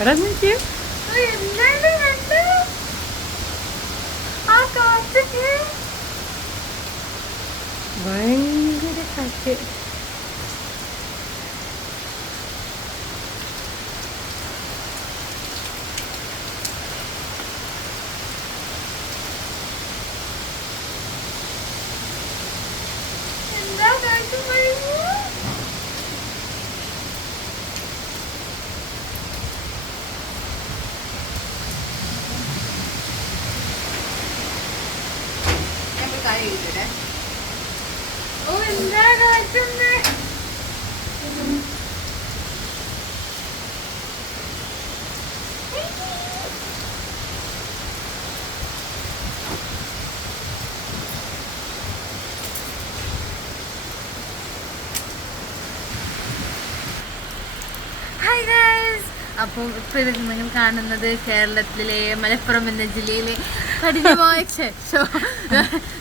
എടാ നോക്കിയേ, ഭയങ്കര കാറ്റ്. ഹായ് ഗൈസ്, അപ്പം ഇപ്പോൾ നിങ്ങൾ കാണുന്നത് കേരളത്തിലെ മലപ്പുറം എന്ന ജില്ലയിലെ കഠിനമായ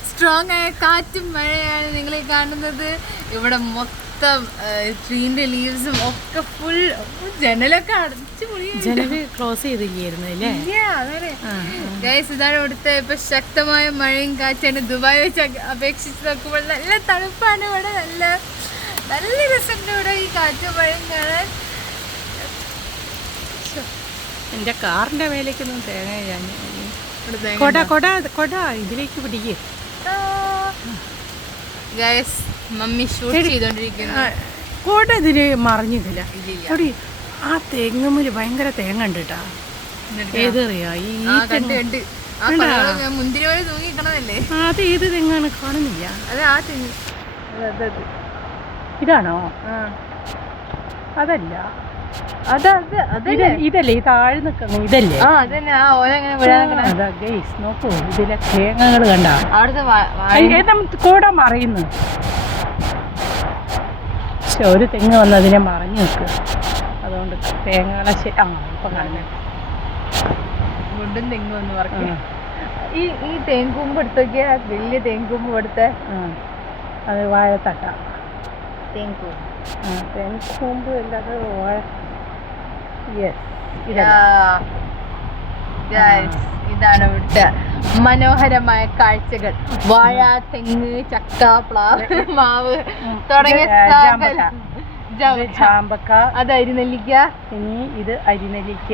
സ്ട്രോങ് ആയ കാറ്റും മഴയാണ് നിങ്ങൾ കാണുന്നത്. ഇവിടെ മൊത്തം ട്രീൻ്റെ ലീവ്സും ഒക്കെ ഫുൾ, ജനലൊക്കെ അടച്ചു ജനല് ക്ലോസ് ചെയ്തില്ലായിരുന്നു അല്ലേ? അതെ ഗൈസ്, ഇതാണ് ഇവിടുത്തെ ഇപ്പൊ ശക്തമായ മഴയും കാറ്റാണ്. ദുബായ് വെച്ച് അപേക്ഷിച്ച് നോക്കുമ്പോൾ നല്ല തണുപ്പാണ് ഇവിടെ. നല്ല നല്ല രസമുണ്ട് ഇവിടെ ഈ കാറ്റും മഴയും കാണാൻ. എൻ്റെ കാറിൻ്റെ മേലേക്കൊന്നും തേങ്ങ ഞാൻ കൊട കൊട കൊട ഇതിലേക്ക് പിടിക്കുക. ഗൈസ്, മമ്മി ഷൂട്ട് ചെയ്തോണ്ടിരിക്കുന്നു. കൊട ഇതില് മറിഞ്ഞിട്ടില്ല. എടി, ആ തെങ്ങുമ്മില് ഭയങ്കര തേങ്ങ ഉണ്ട് കേട്ടാ. ഏതറിയാ? മുന്തിരി പോലെ തൂങ്ങിക്കണതല്ലേ? അത് ഏത് തെങ്ങാണ്? കാണുന്നില്ല. അത് ആ തെങ്ങ്. ഇതാണോ? അതല്ല, ഇതല്ലേ ഈ താഴെ നിൽക്കുന്ന ഇതല്ലേ? അതാ ഗൈസ്, നോക്കൂ ഇതിലെ തേങ്ങകൾ കണ്ട. കൂടെ മറിയുന്നു. പക്ഷെ ഒരു തെങ്ങ് വന്ന് അതിനെ മറിഞ്ഞു നിൽക്കുക. അതുകൊണ്ട് തേങ്ങകളെ ഇപ്പം കാണുന്നത് വീണ്ടും തെങ്ങ് വന്ന് മറക്കുക. ഈ തേങ്കൂമ്പ് എടുത്ത് നോക്കിയാ, വലിയ തേങ്കൂമ്പ് എടുത്ത് അത് വാഴത്തട്ട. തേങ്കൂമ്പ് അല്ലാതെ വാഴ. ഇതാണ് ഇവിടുത്തെ മനോഹരമായ കാഴ്ചകൾ. വാഴ, തെങ്ങ്, ചക്ക, പ്ലാവ്, മാവ് തുടങ്ങിയ ചാമ്പക്ക. അത് അരിനെല്ലിക്ക. ഇനി ഇത് അരിനെല്ലിക്ക.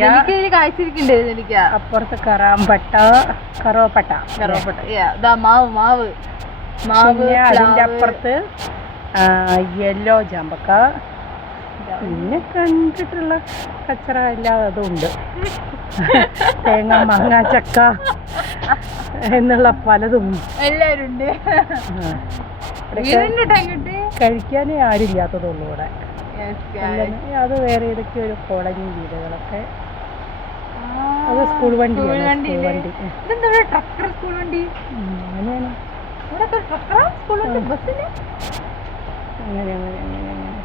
കാഴ്ചയിരിക്കുന്നുണ്ട് അരിനെല്ലിക്ക. അപ്പുറത്ത് കറാമ്പട്ട, കറുവപ്പട്ട. മാവ് മാവ് മാവ്. അതിൻ്റെ അപ്പുറത്ത് യെല്ലോ ചാമ്പക്ക. പിന്നെ കണ്ടിട്ടുള്ള കച്ചറ എല്ലാം അതുണ്ട്. തേങ്ങ, മാങ്ങ, ചക്ക എന്നുള്ള പലതും എല്ലാവരും ഉണ്ട്. കഴിക്കാനേ ആരില്ലാത്തതുള്ളൂ ഇവിടെ. അത് വേറെ ഏതൊക്കെ ഒരു കോളനി വീടുകളൊക്കെ. അത് സ്കൂൾ വണ്ടിയാണ്. അങ്ങനെയാണ്. അങ്ങനെ അങ്ങനെ അങ്ങനെ അങ്ങനെ